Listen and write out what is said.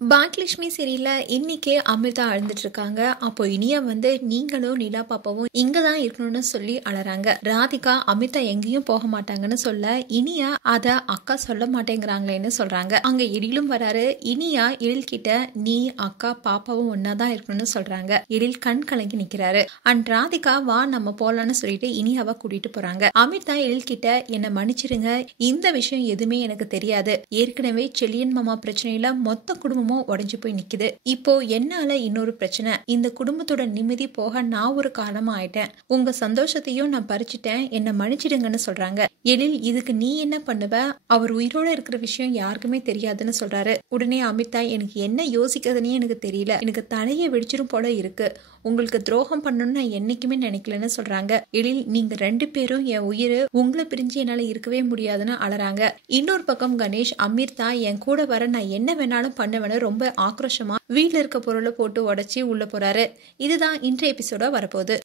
பாக்யலட்சுமி சீரியல்ல இன்னைக்கே அமிர்தா அழுந்துட்டு இருக்காங்க. அப்போ இனியா நீங்களும் நிலா பாப்பாவும் இங்கதான் இருக்கணும்னு சொல்லி அழறாங்க. ராதிகா அமிர்தா எங்கேயும் போக மாட்டாங்கன்னு சொல்ல இனியா அத அக்கா சொல்ல மாட்டேங்கிறாங்களேன்னு சொல்றாங்க. அங்க எழிலும் வராரு. இனியா எழில் கிட்ட நீ அக்கா பாப்பாவும் ஒன்னாதான் இருக்கணும்னு சொல்றாங்க. எழில் கண் கலங்கி நிக்கிறாரு. அண்ட் ராதிகா வா நம்ம போலான்னு சொல்லிட்டு இனியாவை கூட்டிட்டு போறாங்க. அமிர்தா எழில் கிட்ட என்ன மன்னிச்சிருங்க, இந்த விஷயம் எதுவுமே எனக்கு தெரியாது. ஏற்கனவே செல்லியன் மாமா பிரச்சனையில மொத்த குடும்பமும் உடைஞ்சு போய் நிக்குது. இப்போ என்னால இன்னொரு பிரச்சனை, இந்த குடும்பத்தோட நிம்மதி போக நான் ஒரு காரணமா ஆயிட்டேன். உங்க சந்தோஷத்தையும் நான் பறிச்சுட்டேன், என்ன மன்னிச்சிடுங்கன்னு சொல்றாங்க. எழில் இதுக்கு நீ என்ன பண்ணுவ, அவர் உயிரோட இருக்கிற விஷயம் யாருக்குமே தெரியாதுன்னு சொல்றாரு. உடனே அமிர்தா எனக்கு என்ன யோசிக்கிறதுனே எனக்கு தெரியல, எனக்கு தலையை வெடிச்சிரும் போல இருக்கு, உங்களுக்கு துரோகம் பண்ணணும்னு நான் என்னைக்குமே நினைக்கலன்னு சொல்றாங்க. எழில் நீங்க ரெண்டு பேரும் என் உயிர், உங்களை பிரிஞ்சு என்னால இருக்கவே முடியாதுன்னு அழறாங்க. இன்னொரு பக்கம் கணேஷ் அமிர்தா என் கூட வர நான் என்ன வேணாலும் பண்ணுவேன்னு ரொம்ப ஆக்ரோஷமா வீட்டுல இருக்க பொருளை போட்டு உடைச்சி உள்ள போறாரு. இதுதான் இன்றைய எபிசோடா வரப்போகுது.